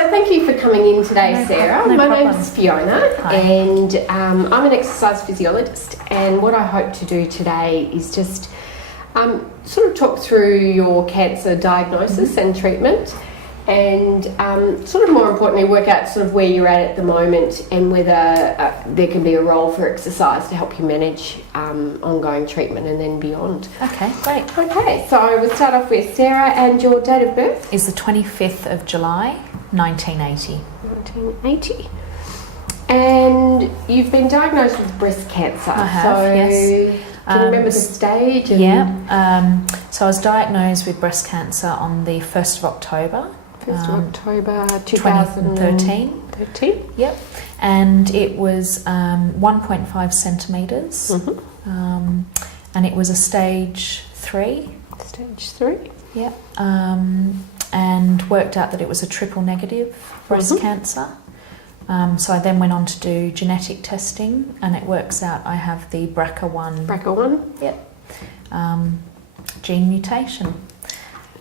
So thank you for coming in today, No Sarah. problem. My No name's problem. Fiona. Hi. And I'm an exercise physiologist, and what I hope to do today is just sort of talk through your cancer diagnosis and treatment, and sort of more importantly work out sort of where you're at the moment and whether there can be a role for exercise to help you manage ongoing treatment and then beyond. Okay, great. Okay, so we'll start off with Sarah, and your date of birth? Is the 25th of July, 1980. 1980. And you've been diagnosed with breast cancer. I have, yes. Can you remember the stage? And Yeah. So I was diagnosed with breast cancer on the 1st of October. 1st of October 2013. 13. Yep. And it was 1.5 centimetres. And it was a stage 3. Stage 3. Yep. And worked out that it was a triple negative breast cancer. So I then went on to do genetic testing, and it works out I have the BRCA1. BRCA1? Yep. Gene mutation.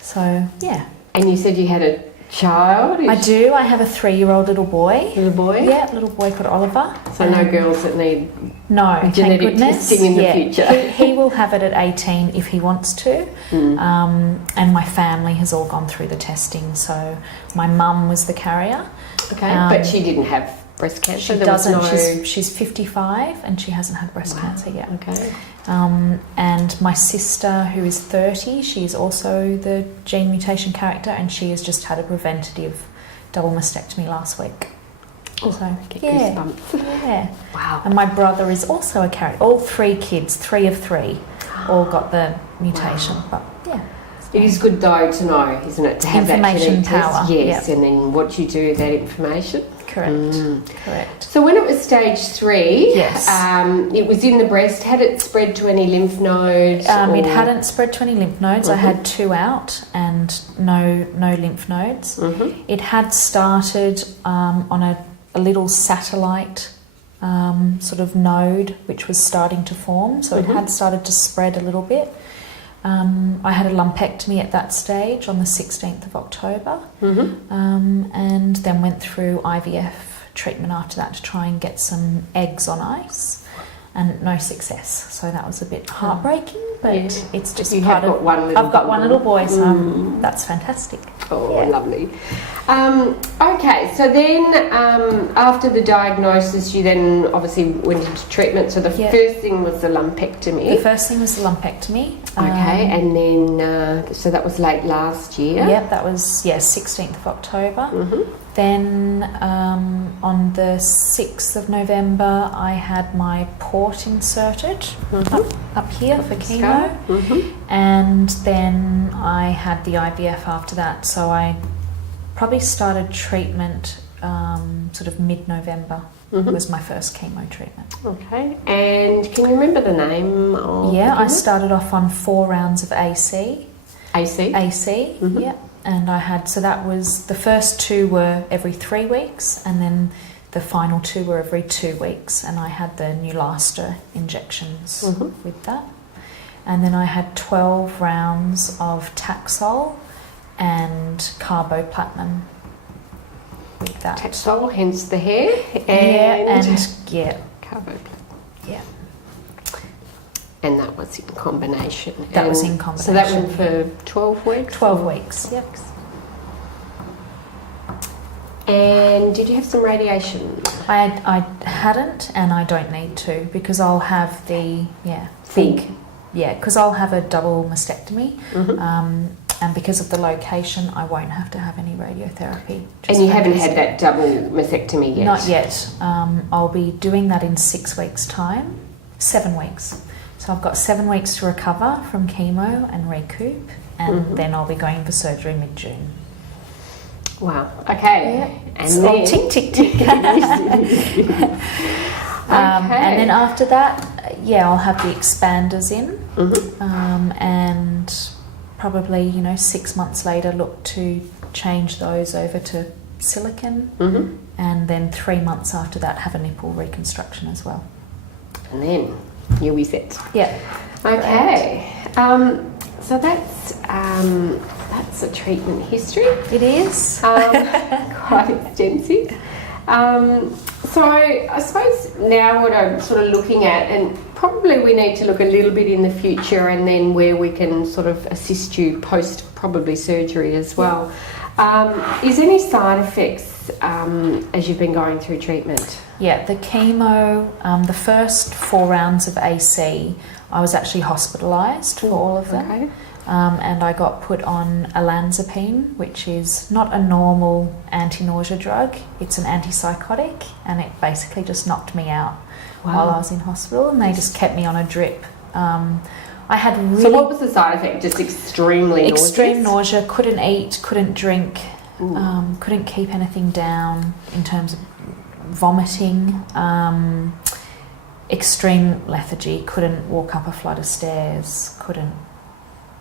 So, yeah. And you said you had a child? I do. I have a 3-year-old little boy. Little boy? Yeah, little boy called Oliver. So no girls that need no, thank genetic goodness. testing in the future. He will have it at 18 if he wants to. And my family has all gone through the testing. So my mum was the carrier. Okay, but she didn't have breast cancer? She doesn't. She's 55 and she hasn't had breast cancer yet. Okay. And my sister, who is 30, she's also the gene mutation character, and she has just had a preventative double mastectomy last week. Oh, So, get yeah, goosebumps. yeah. Wow. And my brother is also a carrier. All 3 kids, 3 of 3, all got the mutation. But yeah, It is good though to know, isn't it, to have Information that genetic power, test? Yes, yep. and then what do you do with that information? correct. Correct. So when it was stage 3, Yes. It was in the breast. Had it spread to any lymph nodes? It hadn't spread to any lymph nodes. I had 2 out and no lymph nodes. It had started on a little satellite sort of node which was starting to form. So it had started to spread a little bit. I had a lumpectomy at that stage on the 16th of October, and then went through IVF treatment after that to try and get some eggs on ice, and no success. So that was a bit heartbreaking, but it's just you part have of. got one little I've got one little boy, so Mm. that's fantastic. Oh, Yeah. lovely. Okay, so then after the diagnosis, you then obviously went into treatment. So the Yeah. first thing was the lumpectomy. The first thing was the lumpectomy. Okay, and then so that was late last year. Yep, that was 16th of October. Then on the 6th of November, I had my port inserted up here for chemo, and then I had the IVF after that. So I probably started treatment sort of mid-November. Was my first chemo treatment. Okay, and can you remember the name of the I chemo? started off on 4 rounds of AC. AC? Yep. And I had, so that was, the first 2 were every 3 weeks, and then the final 2 were every 2 weeks, and I had the Neulasta injections with that. And then I had 12 rounds of Taxol and carboplatinum with that. Taxol, hence the hair, and carboplatin. Yeah. And that was in combination. That was And in combination. So that went for 12 weeks? 12 weeks, yep. And did you have some radiation? I hadn't, and I don't need to, because I'll have the because I'll have a double mastectomy, and because of the location, I won't have to have any radiotherapy. And you haven't had that double mastectomy yet? Not yet. I'll be doing that in 6 weeks' time, 7 weeks. So I've got 7 weeks to recover from chemo and recoup, and then I'll be going for surgery mid-June. Wow. Okay. Yep. And It's then all tick, tick, tick. And then after that, I'll have the expanders in, and probably 6 months later look to change those over to silicone, and then 3 months after that have a nipple reconstruction as well. And then you'll be set. Yeah. Okay. So that's That's a treatment history. It is. Quite extensive. So I suppose now what I'm sort of looking at, and probably we need to look a little bit in the future and then where we can sort of assist you post probably surgery as well. Is any side effects as you've been going through treatment? Yeah, the chemo, the first 4 rounds of AC, I was actually hospitalised for all of them. Okay. And I got put on olanzapine, which is not a normal anti-nausea drug. It's an antipsychotic, and it basically just knocked me out while I was in hospital, and they just kept me on a drip. I had really... So what was the side effect? Just extremely nauseous? Extreme nausea, couldn't eat, couldn't drink, couldn't keep anything down in terms of vomiting, extreme lethargy, couldn't walk up a flight of stairs, couldn't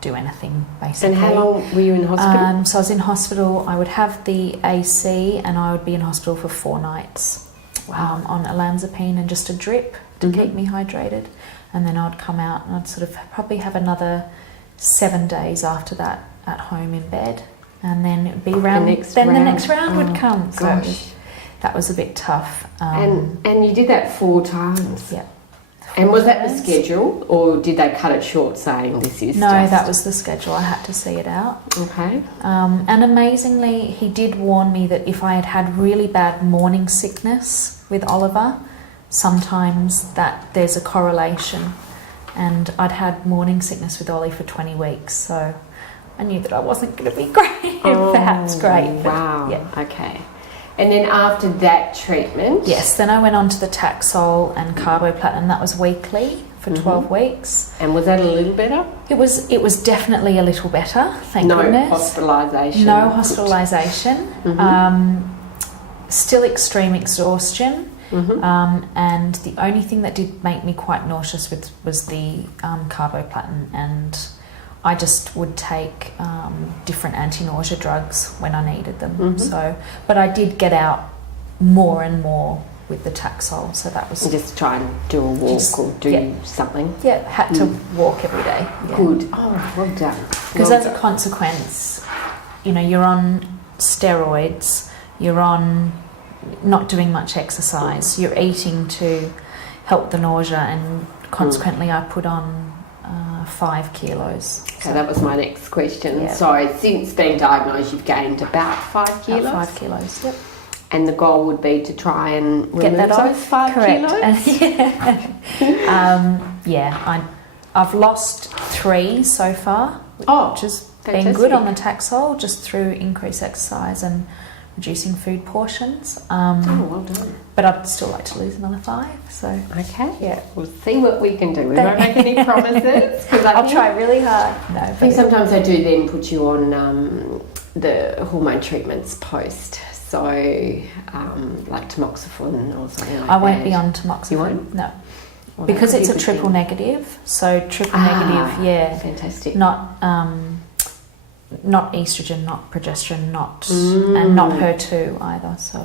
do anything basically. And how long were you in hospital? So I was in hospital. I would have the AC and I would be in hospital for 4 nights on olanzapine and just a drip to keep me hydrated, and then I'd come out and I'd sort of probably have another 7 days after that at home in bed, and then it'd be round. The next round would come. Gosh. So that was a bit tough. And you did that 4 times. Yeah. And was that the schedule, or did they cut it short saying this is No, just... that was the schedule. I had to see it out. Okay. And amazingly, he did warn me that if I had had really bad morning sickness with Oliver, sometimes that there's a correlation. And I'd had morning sickness with Ollie for 20 weeks, so I knew that I wasn't going to be great. Perhaps great. Wow. Yeah. Okay. And then after that treatment... Yes, then I went on to the Taxol and carboplatin, and that was weekly for 12 weeks. And was that a little better? It was definitely a little better, thank goodness. No hospitalisation. No hospitalisation. Still extreme exhaustion. And the only thing that did make me quite nauseous was the carboplatin, and I just would take different anti-nausea drugs when I needed them. So, but I did get out more and more with the Taxol, so that was... Just try and do a walk or do something. Yeah, had to walk every day. Yeah. Good. Oh, well done. Because as a consequence, you're on steroids, you're on not doing much exercise, you're eating to help the nausea, and consequently I put on 5 kilos. So that was my next question. Yeah. So since being diagnosed, you've gained about 5 kilos? About 5 kilos, yep. And the goal would be to try and get that off. Those 5 kilos? I've lost 3 so far, which has been good on the Taxol, just through increased exercise and reducing food portions. Well done. But I'd still like to lose another 5. So okay, yeah, we'll see what we can do. We won't make any promises, because I'll try really hard. No, I think sometimes they do then put you on the hormone treatments post. So like tamoxifen or something like that. I won't be on tamoxifen. You won't? No. Well, because it's a triple negative. So triple negative, yeah. Fantastic. Not estrogen, not progesterone, and not HER2 either. So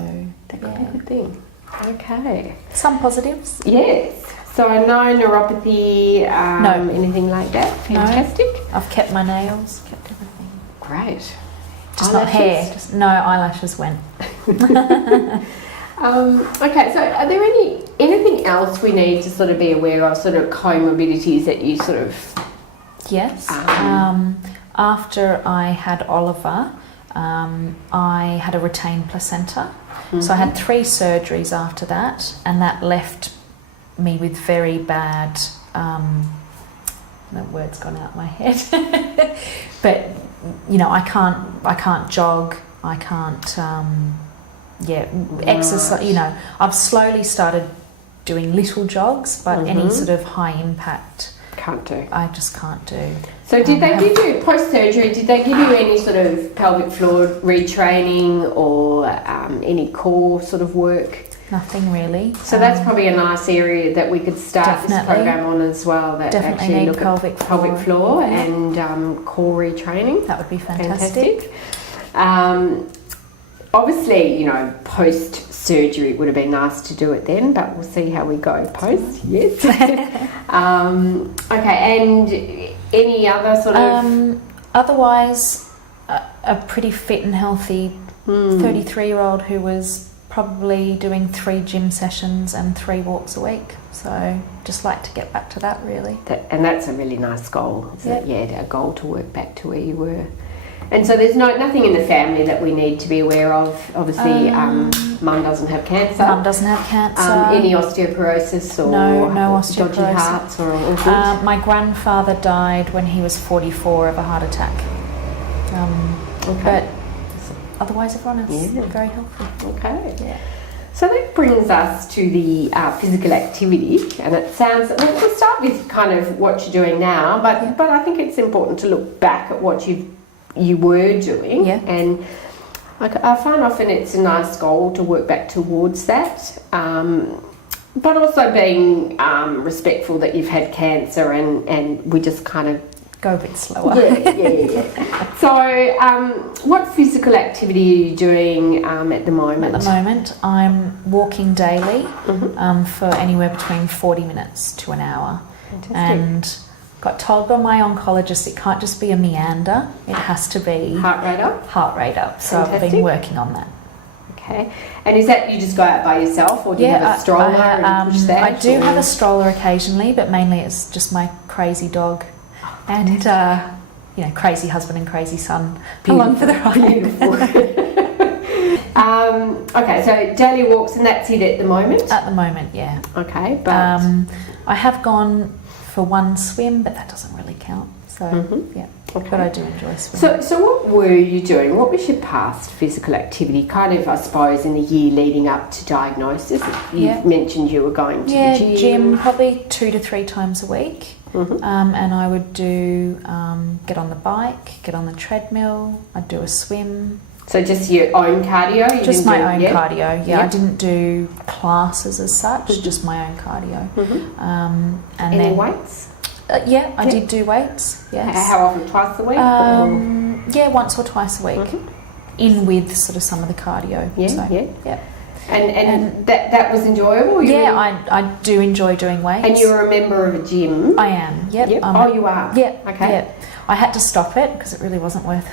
that could be a good thing. Okay. Some positives. Yes. So no neuropathy, no. Anything like that. Fantastic. No. I've kept my nails, kept everything. Great. Just not hair. No, eyelashes went. Okay, so are there anything else we need to sort of be aware of, sort of comorbidities that you sort of... Yes. After I had Oliver, I had a retained placenta. So I had 3 surgeries after that, and that left me with very bad... the word's gone out my head. But, I can't jog, I can't... exercise. I've slowly started doing little jogs, but any sort of high impact I just can't do. So did they give you, post-surgery, did they give you any sort of pelvic floor retraining or any core sort of work? Nothing really. So that's probably a nice area that we could start this program on as well. That definitely actually need look pelvic at pelvic floor and core retraining. That would be fantastic. Obviously, post-surgery it would have been nice to do it then, but we'll see how we go post, yes. Okay, and any other sort of... Otherwise, a pretty fit and healthy 33-year-old who was probably doing 3 gym sessions and 3 walks a week. So just like to get back to that, really. And that's a really nice goal, isn't it? Yeah, a goal to work back to where you were. And so there's nothing in the family that we need to be aware of. Obviously, mum doesn't have cancer. Mum doesn't have cancer. Any osteoporosis or no osteoporosis. Dodgy hearts or all good? My grandfather died when he was 44 of a heart attack. But otherwise, everyone is very healthy. Okay. Yeah. So that brings us to the physical activity, and it sounds. We'll start with kind of what you're doing now, but I think it's important to look back at what you were doing, and I find often it's a nice goal to work back towards that, but also being respectful that you've had cancer, and we just kind of go a bit slower. Yeah. So, what physical activity are you doing at the moment? At the moment, I'm walking daily for anywhere between 40 minutes to an hour. Fantastic. And got told by my oncologist it can't just be a meander, it has to be heart rate up. So Fantastic. I've been working on that. Okay. And is that you just go out by yourself, or do you have a stroller and push that? I do have a stroller occasionally, but mainly it's just my crazy dog and crazy husband and crazy son along for the ride. Beautiful. Okay, so daily walks, and that's it at the moment? At the moment, yeah. Okay, but I have gone for 1 swim, but that doesn't really count. So yeah, okay. But I do enjoy swimming. So what were you doing? What was your past physical activity? Kind of, I suppose, in the year leading up to diagnosis. You've mentioned you were going to the gym probably 2 to 3 times a week. And I would do get on the bike, get on the treadmill. I'd do a swim. So just your own cardio? Just my own cardio, yeah. I didn't do classes as such, just my own cardio. And any then weights? I did do weights, yes. How often? Twice a week? Yeah, once or twice a week. In with sort of some of the cardio. Yeah. And that was enjoyable? I do enjoy doing weights. And you're a member of a gym? I am, yep. Oh, you are? Yeah. Okay. Yeah. I had to stop it because it really wasn't worth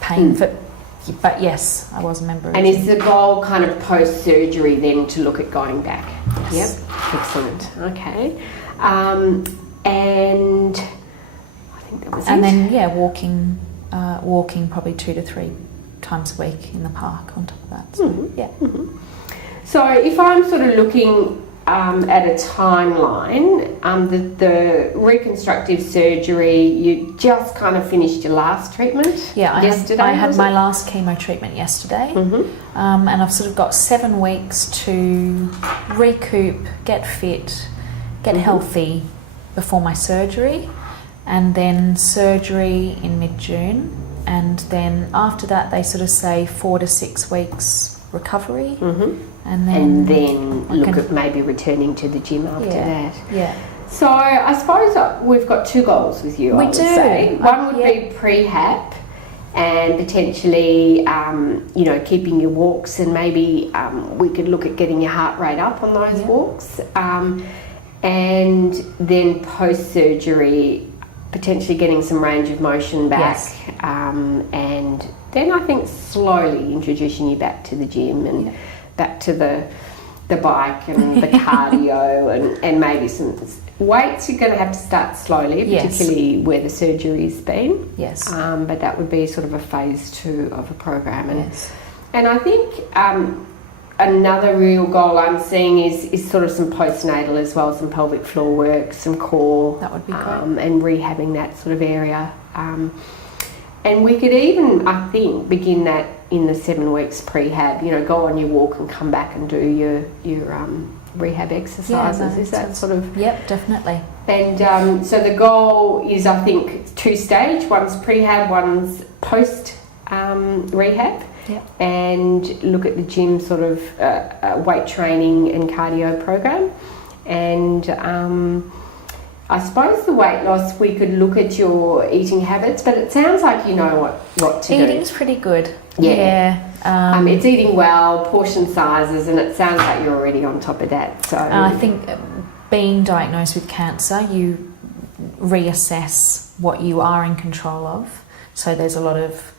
paying for. But yes, I was a member of And a gym. is the goal kind of post-surgery then to look at going back? Yes. Yep. Excellent. Okay. And I think that was it. And then, walking probably 2 to 3 times a week in the park on top of that. So, So if I'm sort of looking at a timeline, the reconstructive surgery, you just kind of finished your last treatment yesterday? I had my last chemo treatment yesterday, and I've sort of got 7 weeks to recoup, get fit, get healthy before my surgery, and then surgery in mid-June, and then after that they sort of say 4 to 6 weeks recovery. And then look at maybe returning to the gym after that. Yeah. So I suppose we've got 2 goals with you. I would say one would be prehab, and potentially, keeping your walks, and maybe we could look at getting your heart rate up on those walks, and then post surgery, potentially getting some range of motion back, and then I think slowly introducing you back to the gym and back to the bike and the cardio and maybe some weights. You're going to have to start slowly, particularly where the surgery's been. Yes. But that would be sort of a phase 2 of a program. And I think another real goal I'm seeing is sort of some postnatal as well, some pelvic floor work, some core. That would be great. And rehabbing that sort of area. And we could even, I think, begin that in the 7 weeks prehab. Go on your walk and come back and do your rehab exercises. Is that sort of? Yep, definitely. And so the goal is, I think, 2-stage. One's prehab, one's post rehab. Yep. And look at the gym sort of weight training and cardio program. And I suppose the weight loss, we could look at your eating habits, but it sounds like you know what to do. Eating's pretty good. It's eating well, portion sizes, and it sounds like you're already on top of that. So I think being diagnosed with cancer, you reassess what you are in control of. So there's a lot of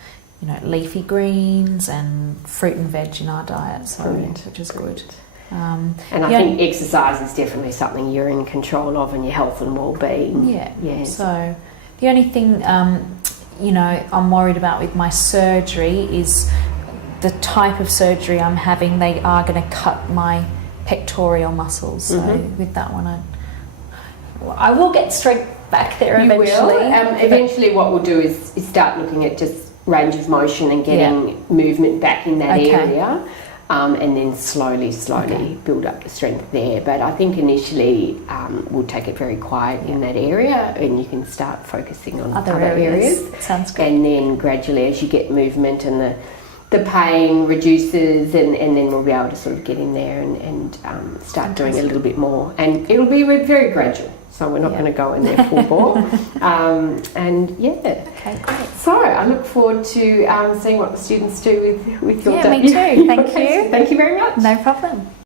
leafy greens and fruit and veg in our diet, so Brilliant. which is good. And I think exercise is definitely something you're in control of, and your health and well-being. Yeah. So the only thing I'm worried about with my surgery is the type of surgery I'm having. They are going to cut my pectoral muscles. So with that one, I will get strength back there eventually. You will. Eventually, what we'll do is start looking at just range of motion and getting movement back in that area. And then slowly build up the strength there. But I think initially we'll take it very quiet in that area, and you can start focusing on other areas. Sounds good. And then gradually, as you get movement and the pain reduces, and then we'll be able to sort of get in there and start doing a little bit more. And it'll be very gradual. So we're not going to go in there full bore. Okay, great. So I look forward to seeing what the students do with your me too. Thank you. Thank you very much. No problem.